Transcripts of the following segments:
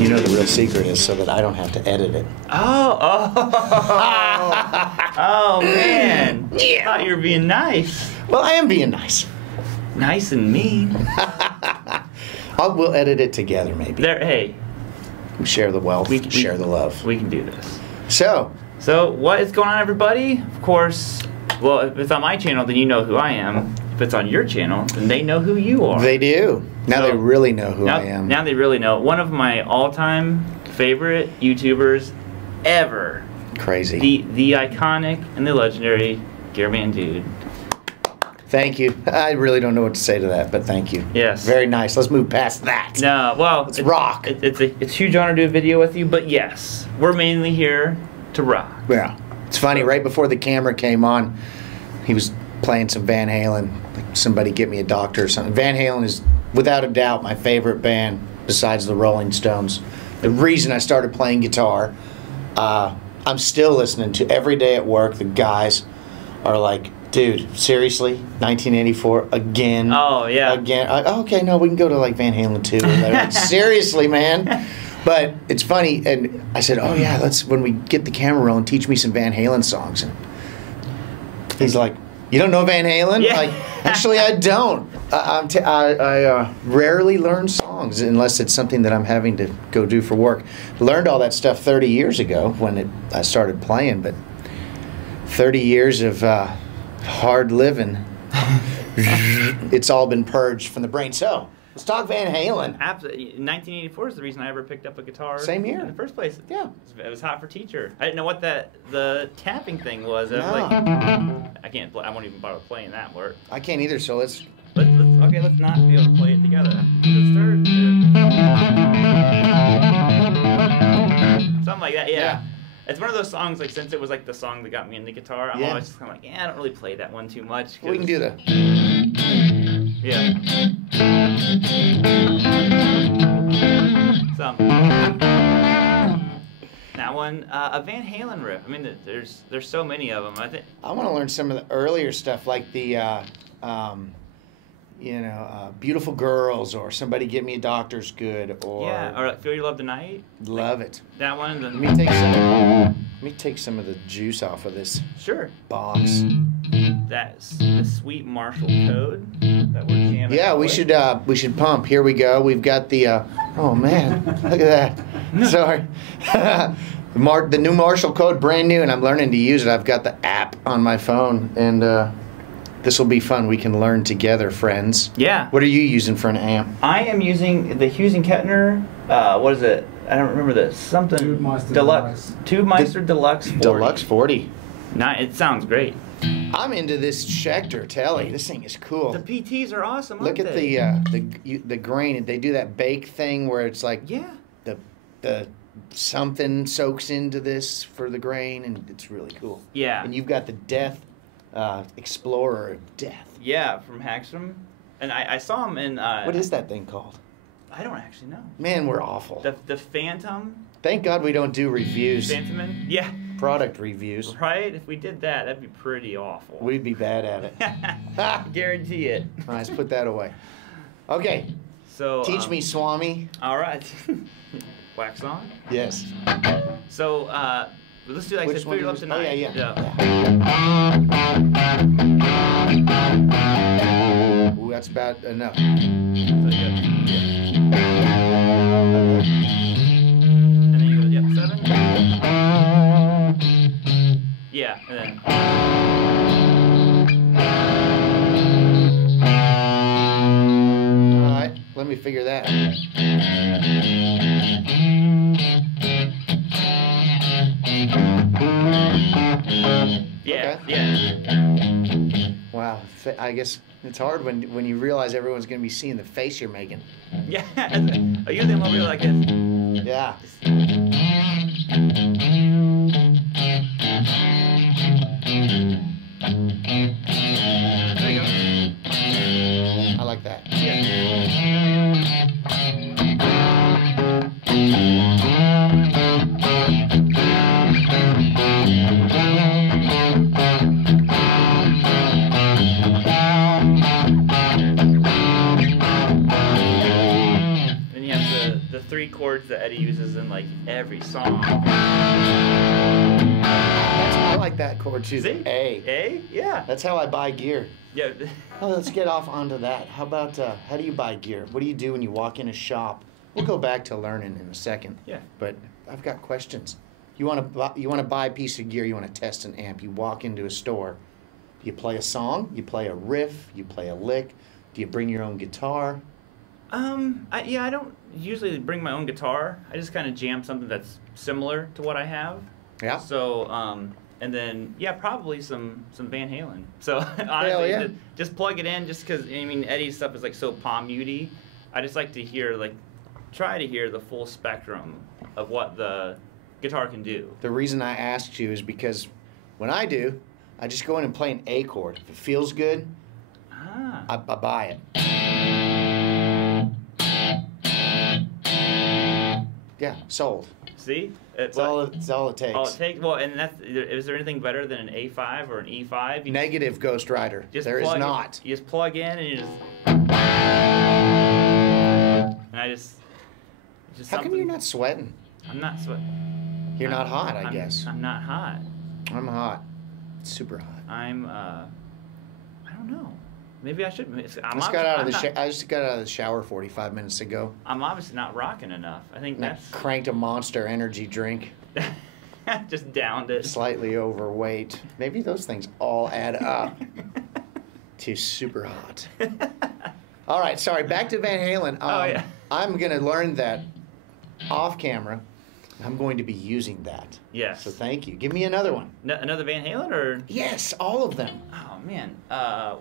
You know the real secret is so that I don't have to edit it. Oh, man. Yeah. I thought you were being nice. Well, I am being nice. Nice and mean. We'll edit it together, maybe. Hey. We share the wealth, share the love. We can do this. So what is going on, everybody? Of course, well, if it's on my channel, then you know who I am. If it's on your channel, then they know who you are. They do. Now they really know who I am. Now they really know. One of my all-time favorite YouTubers ever. Crazy. The iconic and the legendary Gearman Dude. Thank you. I really don't know what to say to that, but thank you. Yes. Very nice. Let's move past that. No, well, let's rock. It's a huge honor to do a video with you, but yes, we're mainly here to rock. Yeah. It's funny, right before the camera came on, he was playing some Van Halen. Like, somebody get me a doctor or something. Van Halen is, without a doubt, my favorite band besides the Rolling Stones. The reason I started playing guitar, I'm still listening to every day at work. The guys are like, dude, seriously, 1984 again? Oh yeah, again. Okay, no, we can go to like Van Halen too. Like, seriously, man. But it's funny, and I said, oh yeah, let's, when we get the camera rolling, teach me some Van Halen songs. And he's like, you don't know Van Halen? Yeah. Like, actually, I don't. I rarely learn songs unless it's something that I'm having to go do for work. Learned all that stuff 30 years ago when I started playing, but 30 years of hard living, it's all been purged from the brain. So, let's talk Van Halen. Absolutely. 1984 is the reason I ever picked up a guitar. Same here. In the first place. Yeah. It was hot for teacher. I didn't know what the tapping thing was. I was like, I can't play. I won't even bother playing that word. I can't either, so let's okay, let's not be able to play it together. Let's start. Something like that, yeah. It's one of those songs, like, since it was like the song that got me into guitar, I'm always just kind of like, yeah, I don't really play that one too much. We can do that. Yeah. So that one, a Van Halen riff. I mean, there's so many of them. I want to learn some of the earlier stuff, like the Beautiful Girls, or Somebody Give Me a Doctor's Good, or or Feel Your Love Tonight. Love it. That one. Let me take some of the juice off of this. Sure. Box. That's the sweet Marshall code that we're jamming. Yeah, we should pump. Here we go. We've got the oh man, look at that. Sorry. The new Marshall code, brand new, and I'm learning to use it. I've got the app on my phone, and this will be fun. We can learn together, friends. Yeah. What are you using for an amp? I am using the Hughes & Kettner. What is it? I don't remember this. Something Deluxe. Tubemeister Deluxe 40. Deluxe 40. It sounds great. I'm into this Schecter telly. This thing is cool. The PTs are awesome. Look at the grain. They do that bake thing where it's like the something soaks into this for the grain, and it's really cool. Yeah. And you've got the Death Explorer of Death. Yeah, from Hagstrom. And I saw him in... what is that thing called? I don't actually know. Man, we're awful. The Phantom? Thank God we don't do reviews. Phantomin? Yeah. Product reviews. Right? If we did that, that'd be pretty awful. We'd be bad at it. Guarantee it. All right, let's put that away. Okay. So teach me, Swami. All right. Wax on? Yes. So, let's do like this. Feel Your Love Tonight. Oh, yeah. Ooh, that's about enough. So, and then you go, 7. Yeah, and then. All right, let me figure that. Yeah, okay. yeah. Wow, I guess it's hard when you realize everyone's going to be seeing the face you're making. Yeah, usually I'm over here like this. Yeah. There you go. I like that. Yeah. 3 chords that Eddie uses in like every song. I like that chord too. See? A? Yeah. That's how I buy gear. Yeah. Well, let's get off onto that. How about how do you buy gear? What do you do when you walk in a shop? We'll go back to learning in a second. Yeah. But I've got questions. You want to buy a piece of gear. You want to test an amp. You walk into a store. You play a song. You play a riff. You play a lick. Do you bring your own guitar? I don't usually bring my own guitar. I just kind of jam something that's similar to what I have. Yeah. So, and then, yeah, probably some Van Halen. So, honestly, yeah. just plug it in just because, I mean, Eddie's stuff is, like, so palm muty. I just like to hear, like, try to hear the full spectrum of what the guitar can do. The reason I asked you is because when I do, I just go in and play an A chord. If it feels good, I buy it. Yeah, sold. See? It's all it takes. All it takes. Well, and is there anything better than an A5 or an E5? Negative, Ghost Rider. There is not. You just plug in and you just. And I just. How come you're not sweating? I'm not sweating. You're not hot, I guess. I'm not hot. I'm hot. Super hot. I don't know. Maybe I should. I just got out of the shower 45 minutes ago. I'm obviously not rocking enough. I think that's. Cranked a Monster energy drink. Just downed it. Slightly overweight. Maybe those things all add up to super hot. All right, sorry. Back to Van Halen. Yeah. I'm going to learn that off camera. I'm going to be using that. Yes. So thank you. Give me another one. Another Van Halen or? Yes, all of them. Oh man.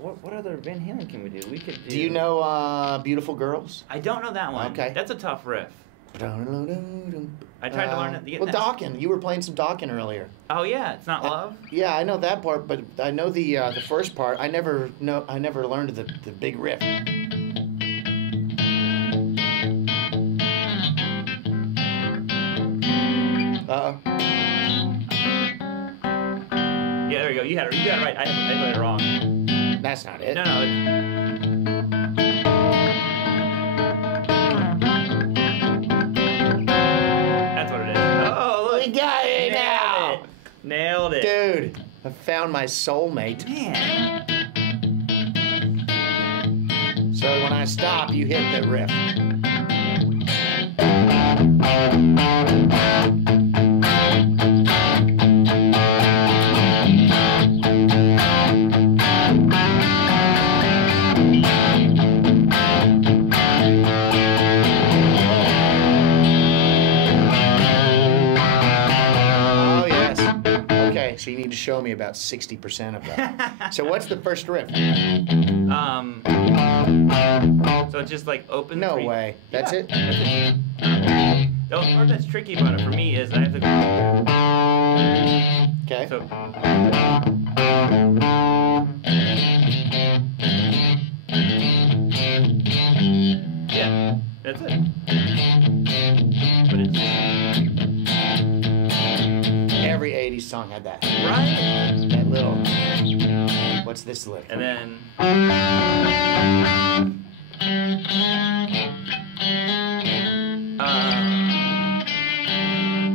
What other Van Halen can we do? We could do. Do you know Beautiful Girls? I don't know that one. Okay. That's a tough riff. I tried to learn it. Well, Dawkins. You were playing some Dawkins earlier. Oh yeah, it's not love. Yeah, I know that part, but I know the first part. I never learned the big riff. Uh-oh. Yeah, there you go. You got it right. I got it wrong. That's not it. No. That's what it is. Oh, look. We got it now. Nailed it. Dude, I found my soulmate. Man. So when I stop, you hit the riff. So you need to show me about 60% of that. So what's the first riff? So it's just like open. No way. That's it? That's it. The only part that's tricky about it for me is I have to go. Okay. So. Yeah, that's it. But it's. Every 80s song had that. Right? That little. What's this lick? And then.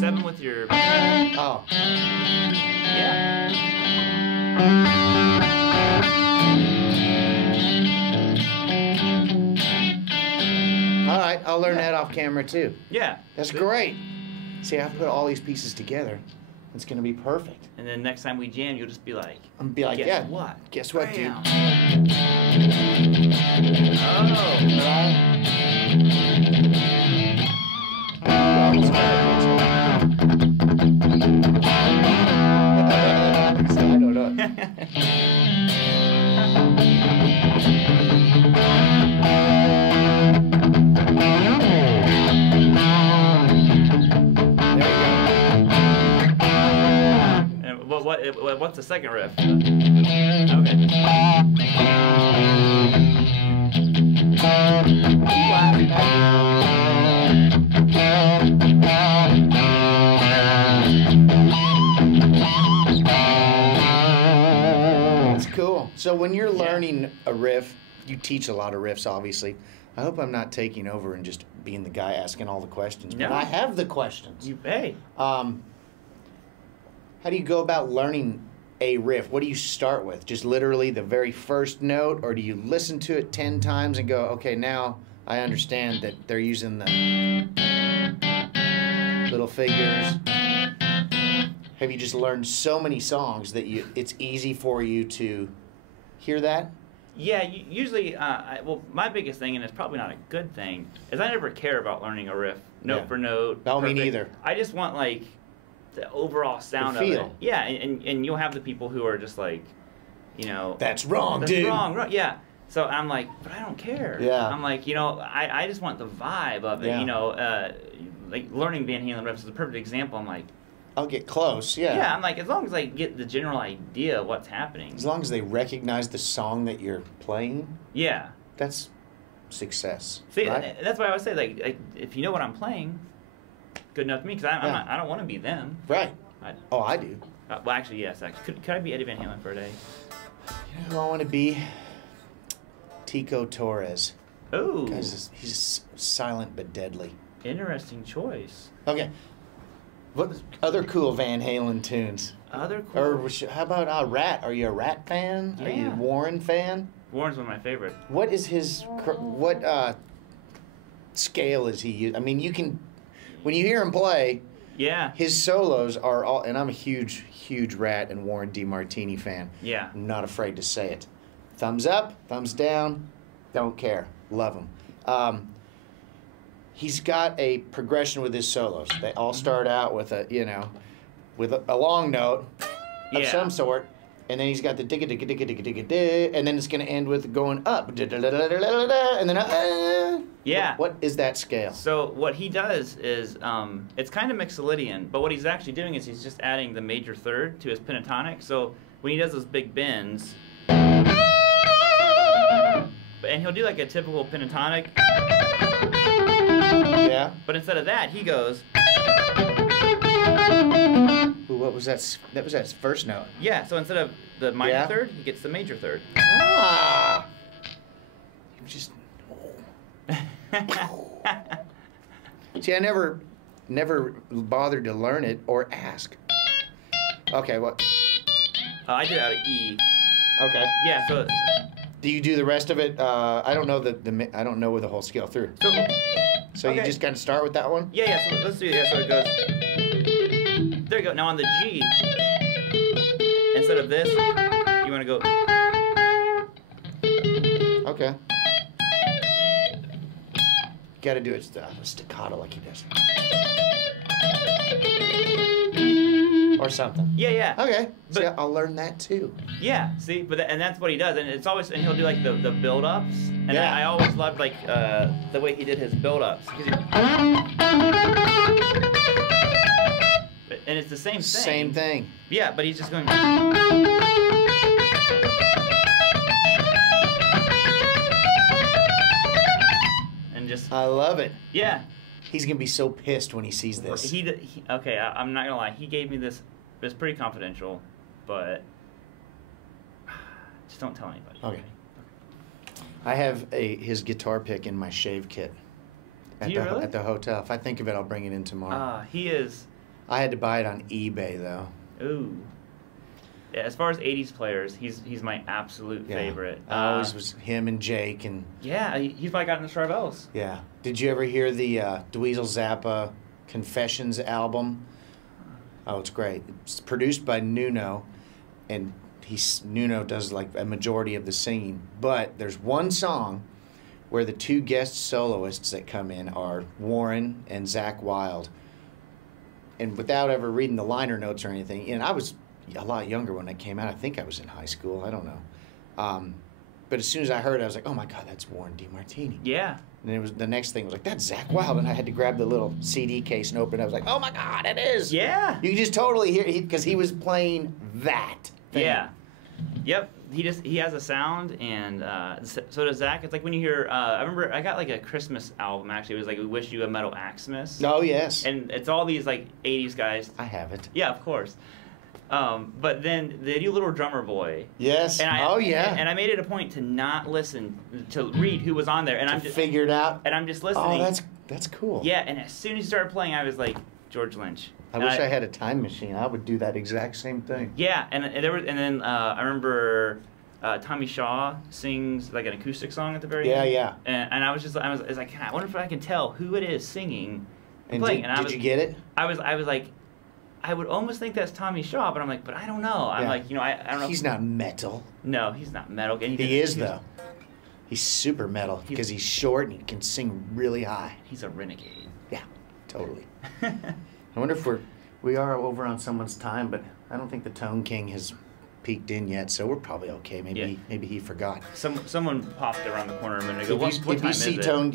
Seven with your. Oh. Yeah. All right, I'll learn that off camera too. Yeah. That's great. See, I put all these pieces together. It's gonna be perfect. And then next time we jam, you'll just be like, I'm gonna be like, guess yeah. what? Guess what, Bam. dude? I don't know. What's the second riff? Okay. That's cool. So when you're learning a riff, you teach a lot of riffs, obviously. I hope I'm not taking over and just being the guy asking all the questions. No. But I have the questions. Hey. How do you go about learning a riff? What do you start with? Just literally the very first note, or do you listen to it 10 times and go, okay, now I understand that they're using the little figures? Have you just learned so many songs that it's easy for you to hear that? Yeah, usually, well, my biggest thing, and it's probably not a good thing, is I never care about learning a riff note for note. No, me neither. I just want, like, the overall sound of it. Yeah, and you'll have the people who are just like, you know, that's wrong, that's dude. Wrong. Yeah. So I'm like, but I don't care. Yeah. I'm like, you know, I just want the vibe of it. Yeah. You know, like learning Van Halen riffs is a perfect example. I'm like, I'll get close. Yeah. Yeah. I'm like, as long as I get the general idea of what's happening. As long as they recognize the song that you're playing. Yeah. That's success. See, right? that's why I always say, like, if you know what I'm playing, good enough for me, because I don't want to be them. Right. I do. Well, actually, yes. Could I be Eddie Van Halen for a day? You know who I want to be? Tico Torres. Oh. Because he's silent but deadly. Interesting choice. Okay. What other cool Van Halen tunes? Other cool. Or how about Rat? Are you a Rat fan? Yeah. Are you a Warren fan? Warren's one of my favorites. What is his? What scale is he using? I mean, you can when you hear him play. Yeah. His solos are all, and I'm a huge Rat and Warren DeMartini fan. Yeah. I'm not afraid to say it. Thumbs up, thumbs down, don't care. Love him. He's got a progression with his solos. They all start out with a long note of some sort, and then he's got the digga digga digga digga digga digga, and then it's going to end with going up, and then yeah. What is that scale? So what he does is it's kind of Mixolydian, but what he's actually doing is he's just adding the major third to his pentatonic. So when he does those big bends, and he'll do like a typical pentatonic. Yeah. But instead of that, he goes. Ooh, what was that? That was that first note. Yeah. So instead of the minor third, he gets the major third. Ah. You just. See, I never bothered to learn it or ask. Okay, what? I did it out of E. Okay. Yeah. So. Do you do the rest of it? I don't know I don't know the whole scale through. So you just kind of start with that one? Yeah. So let's do it. So it goes. There you go. Now on the G, instead of this, you want to go. Okay. Got to do it staccato like he does. Or something. Yeah. Okay. But, see, I'll learn that too. Yeah. See, and that's what he does, and it's always, and he'll do like the build-ups, and I always loved like the way he did his build-ups, and it's the same thing. Same thing. Yeah, but he's just going. And just. I love it. Yeah. He's gonna be so pissed when he sees this. Okay, I'm not gonna lie. He gave me this. It's pretty confidential, but just don't tell anybody. Okay. I have his guitar pick in my shave kit. At the hotel. If I think of it, I'll bring it in tomorrow. He is. I had to buy it on eBay though. Ooh. Yeah, as far as '80s players, he's my absolute favorite. I always was him and Jake and. Yeah, he's probably got in the Stravels. Yeah. Did you ever hear the Dweezil Zappa Confessions album? Oh, it's great. It's produced by Nuno, and Nuno does like a majority of the singing. But there's one song where the two guest soloists that come in are Warren and Zakk Wylde. And without ever reading the liner notes or anything, and I was a lot younger when it came out. I think I was in high school. I don't know. But as soon as I heard it, I was like, oh my God, that's Warren DeMartini. Yeah. And it was the next thing was like, that's Zakk Wylde. And I had to grab the little CD case and open it. I was like, oh my God, it is. Yeah. You can just totally hear it because he was playing that thing. Yeah. Yep. He has a sound, and so does Zakk. It's like when you hear. I remember I got like a Christmas album. Actually, it was like "We Wish You a Metal Xmas." Oh yes. And it's all these like '80s guys. I have it. Yeah, of course. But then they do Little Drummer Boy. Yes. And Oh yeah. And I made it a point to not listen to read who was on there, and I'm just figured out. And I'm just listening. Oh, that's cool. Yeah, and as soon as you started playing, I was like, George Lynch. I wish I had a time machine. I would do that exact same thing. Yeah, and then I remember Tommy Shaw sings like an acoustic song at the very end. Yeah. And I was like, I wonder if I can tell who it is singing and playing. Did you get it? I was like, I would almost think that's Tommy Shaw, but I'm like, but I don't know. I'm like, I don't know. He's not metal. No, he's not metal. He is though. He's super metal because he's short and he can sing really high. He's a renegade. Yeah, totally. I wonder if we are over on someone's time, but I don't think the Tone King has peeked in yet, so we're probably okay. Maybe he forgot. Someone popped around the corner a minute ago. What time if you see is it? Tone,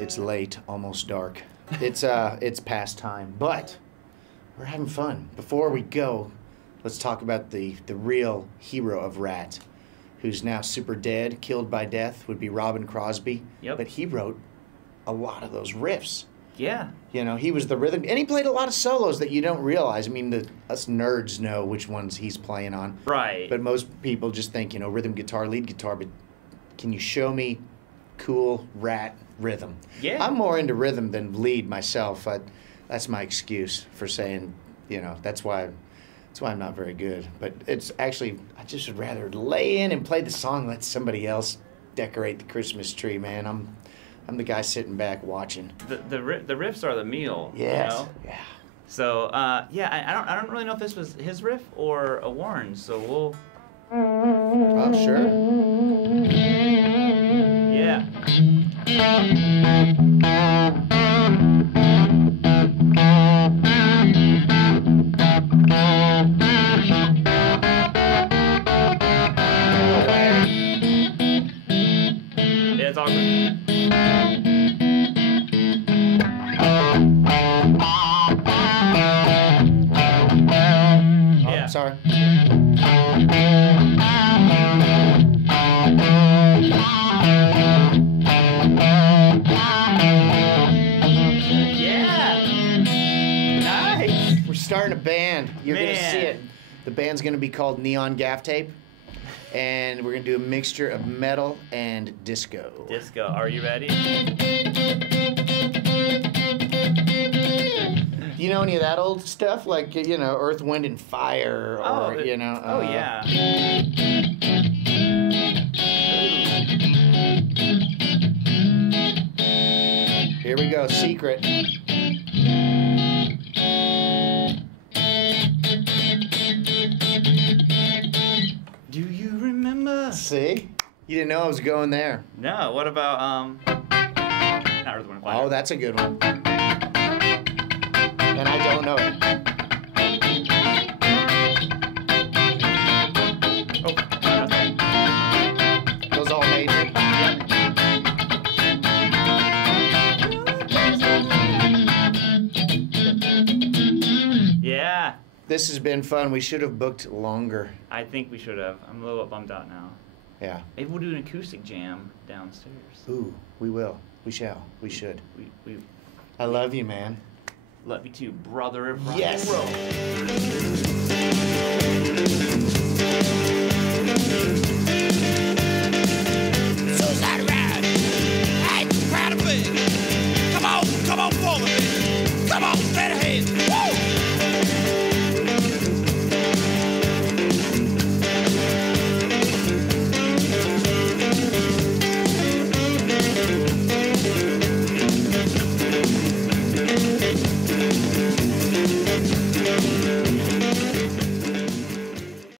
it's late, almost dark. It's past time, but we're having fun. Before we go, let's talk about the real hero of Rat, who's now super dead, killed by death, would be Robin Crosby. Yep. But he wrote a lot of those riffs. Yeah. He was the rhythm, and he played a lot of solos that you don't realize. I mean, us nerds know which ones he's playing on. Right. But most people just think, rhythm guitar, lead guitar, but can you show me cool Rat rhythm? Yeah. I'm more into rhythm than lead myself. That's my excuse for saying, that's why I'm not very good. But it's actually, I just would rather lay in and play the song, let somebody else decorate the Christmas tree, man. I'm the guy sitting back watching. The riffs are the meal. Yes. Yeah. So I don't really know if this was his riff or a Warren's. So we'll. Oh sure. Yeah. Yeah, it's awkward. Oh, sorry. Yeah. Nice. We're starting a band. You're going to see it. The band's going to be called Neon Gaff Tape. And we're going to do a mixture of metal and disco. Disco. Are you ready? Do you know any of that old stuff? Like, Earth, Wind, and Fire? Or, Oh yeah. Here we go, Secret. Do you remember? See? You didn't know I was going there. No. What about not Earth, Wind, and Fire? Oh, that's a good one. And I don't know it. Oh. Those all major. Yeah. This has been fun. We should have booked longer. I think we should have. I'm a little bit bummed out now. Yeah. Maybe we'll do an acoustic jam downstairs. Ooh, we will. We shall. We should. We I love you, man. Love you too, brother. Rock Yes. and roll.